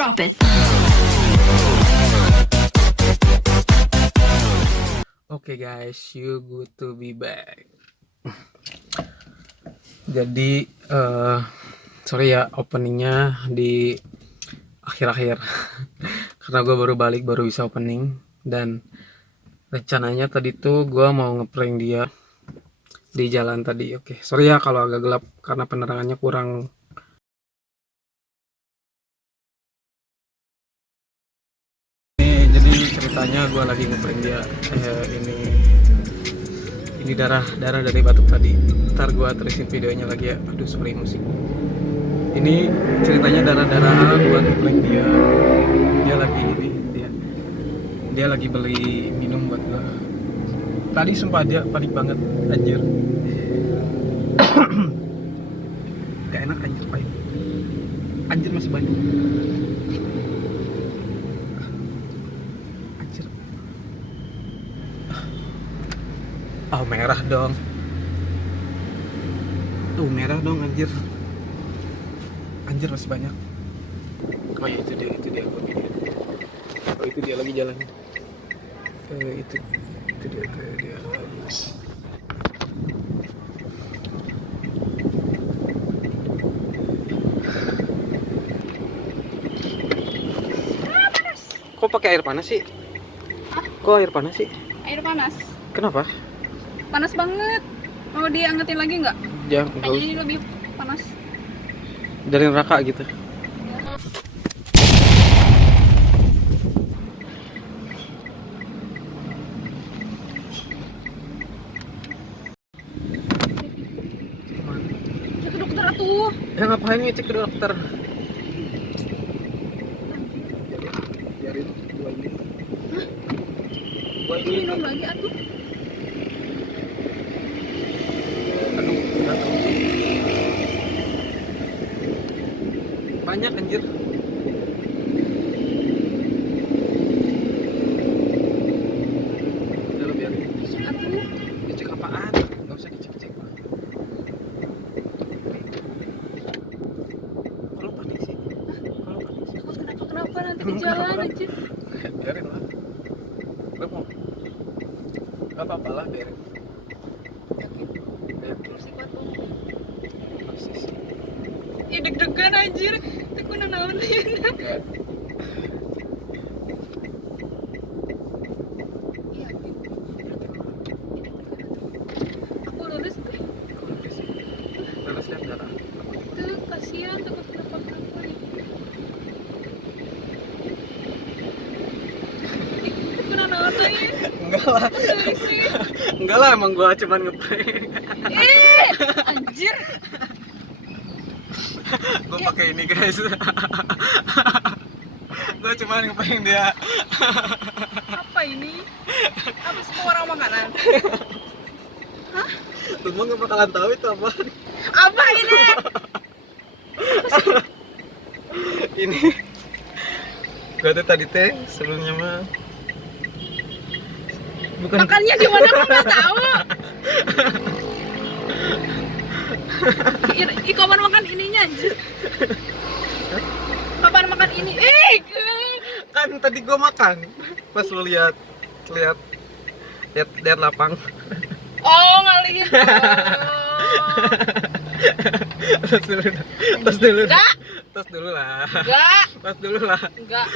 Drop it. Oke guys, you good to be back. Jadi sorry ya openingnya di akhir-akhir karena gue baru balik, baru bisa opening. Dan rencananya tadi tuh gue mau ngeprank dia di jalan tadi. Oke, sorry ya kalau agak gelap karena penerangannya kurang. Jadi ceritanya gue lagi ngeprank dia. Ini darah dari batuk tadi. Ntar gue terusin videonya lagi ya. Aduh sorry musik. Ini ceritanya darah-darahan buat ngeprank dia. Dia lagi beli minum buat gue. Tadi sumpah dia panik banget, anjir. Gak enak anjir, pahit. Anjir masih banyak. Anjir. Oh merah dong. Tuh merah dong anjir. Anjir masih banyak. Oh ya itu dia Oh itu dia lagi jalan. Itu dia. Kok pakai air panas sih? Kok air panas sih? Air panas. Kenapa? Panas banget. Mau diangetin lagi nggak? Jangan. Kayaknya ini lebih panas. Dari neraka gitu. Cek ke dokter atuh. Ya ngapain nih cek ke dokter? Minum lagi atuh. Aduh, nggak tahu sih. Banyak anjir. Udah lo biarin. Cek atuh. Dicek apaan? Gak usah dicek-cek. Kalau panik sih. Takut kenapa nanti di jalan anjir. Biarin lah. Gue mau. Gak apa-apa lah biarin. Kursi batu. Masih sih. Ih deg-degan anjir. Teku nanaon lian. Gak. Iya. Aku lurus tuh. Terus kan darah. Tuh kasihan takut kenapa nih. Teku nanaon lagi. Enggak lah. Sorry sih. Enggak lah emang gua cuman ngeprank. Anjir. Gue pakai ini guys. Gue cuma ngeprank dia. Apa ini? Apa semua orang makanan? Lu mah gak bakalan tahu itu apa. Apa ini? Ini gue tuh tadi teh sebelumnya mah bukan Makannya di mana aku nggak tahu. Kapan makan ininya anjir? Kapan makan ini? kan tadi gue makan pas lu lihat lapang. Oh ngalihin. Tos dulu Enggak. Tos dulu lah. Enggak. Tos dulu lah. Enggak.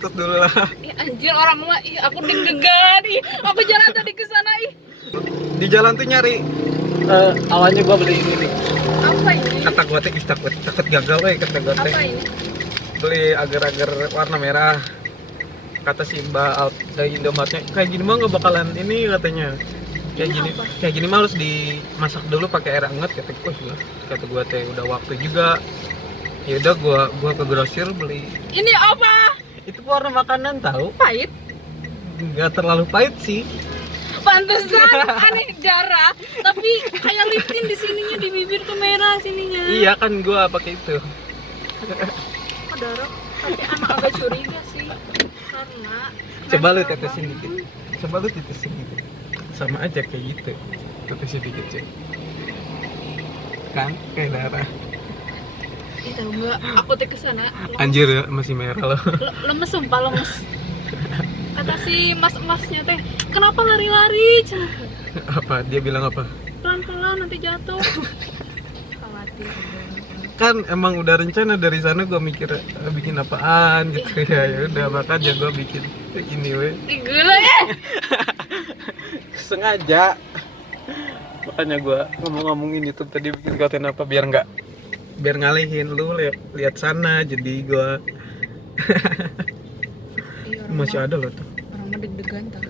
Tos dulu lah. Ih anjir orang mah aku deg-degan. Aku jalan tadi ke sana Di jalan tuh nyari awalnya gue beli ini nih. Apa ini? Kata gue teh takut gagal kata gue teh. Apa ini? Beli agar-agar warna merah. Kata si Mbak Alt dari Indomaretnya kayak gini mah nggak bakalan ini katanya. Kayak gini mah harus dimasak dulu pakai air hangat kata gue teh udah waktu juga. Ya udah gua ke grosir beli. Ini apa? Itu warna makanan tahu? Pahit. Nggak terlalu pahit sih. Pantesan aneh darah, tapi kayak liptin di sininya di bibir tuh merah sininya. Iya kan gua pakai itu. Kok darah? Tapi anak agak curiga sih. Karena Coba lu tetesin dikit. Sama aja kayak gitu. Tetesin dikit cek. Kan kayak darah. Ih, tahu nggak? Aku teh kesana. Anjir ya, masih merah loh. Lemes sumpah lemes. Kata si mas-masnya teh, kenapa lari-lari? Cenah. Apa? Dia bilang apa? Pelan-pelan nanti jatuh. Khawatir. Kan emang udah rencana dari sana gue mikir bikin apaan gitu ya. Ya udah makanya gue bikin kayak gini weh. Ih, gila ya. Sengaja. Makanya gue ngomong-ngomongin itu tadi bikin konten apa biar ngalihin lu lihat sana, jadi gue Iya, masih ada loh tuh. orang mah deg-degan tahu.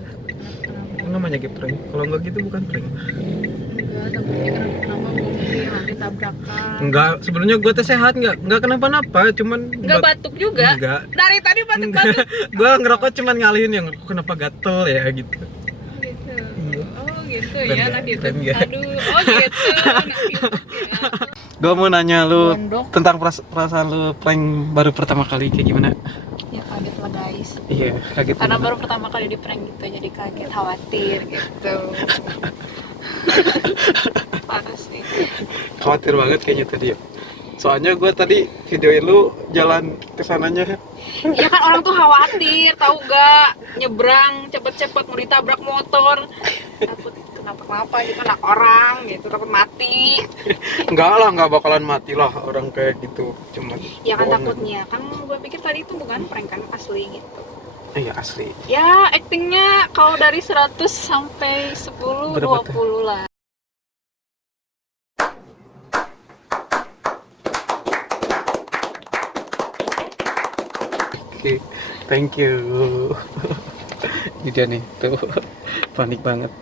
Kenapa? Namanya gitu prank. Kalau nggak gitu bukan prank. Enggak, takutnya kenapa mungkin nanti tabrakan. Enggak, sebenarnya gue tuh sehat, nggak kenapa-napa, cuman Enggak batuk juga. Enggak. Dari tadi batuk-batuk. Gue ngerokok cuman ngalihin yang kenapa gatel ya gitu. Oh gitu. Iya. Oh gitu Keren ya nggak? anak YouTube. Keren nggak? Aduh, oh gitu anak YouTube ya. Gue mau nanya lu Gondok. tentang perasaan lu prank baru pertama kali kayak gimana? Ya kaget lah guys. Iya, kaget. Karena gimana? baru pertama kali di prank gitu jadi kaget, khawatir gitu. Parah sih. Khawatir banget kayaknya tadi ya. Soalnya gue tadi videoin lu jalan kesananya. Ya kan orang tuh khawatir, tahu gak? Nyebrang cepet-cepet mau ditabrak motor. Takut kenapa-kenapa gitu anak orang gitu, takut mati. Enggak lah, nggak bakalan mati lah orang kayak gitu. Cuman Ya kan bohongan. takutnya, kan gue pikir tadi itu bukan prank kan asli gitu. Iya asli. Ya actingnya kalau dari 100 sampai 10, Berapa tuh? 20 lah. Oke, thank you. Ini dia nih, tuh panik banget.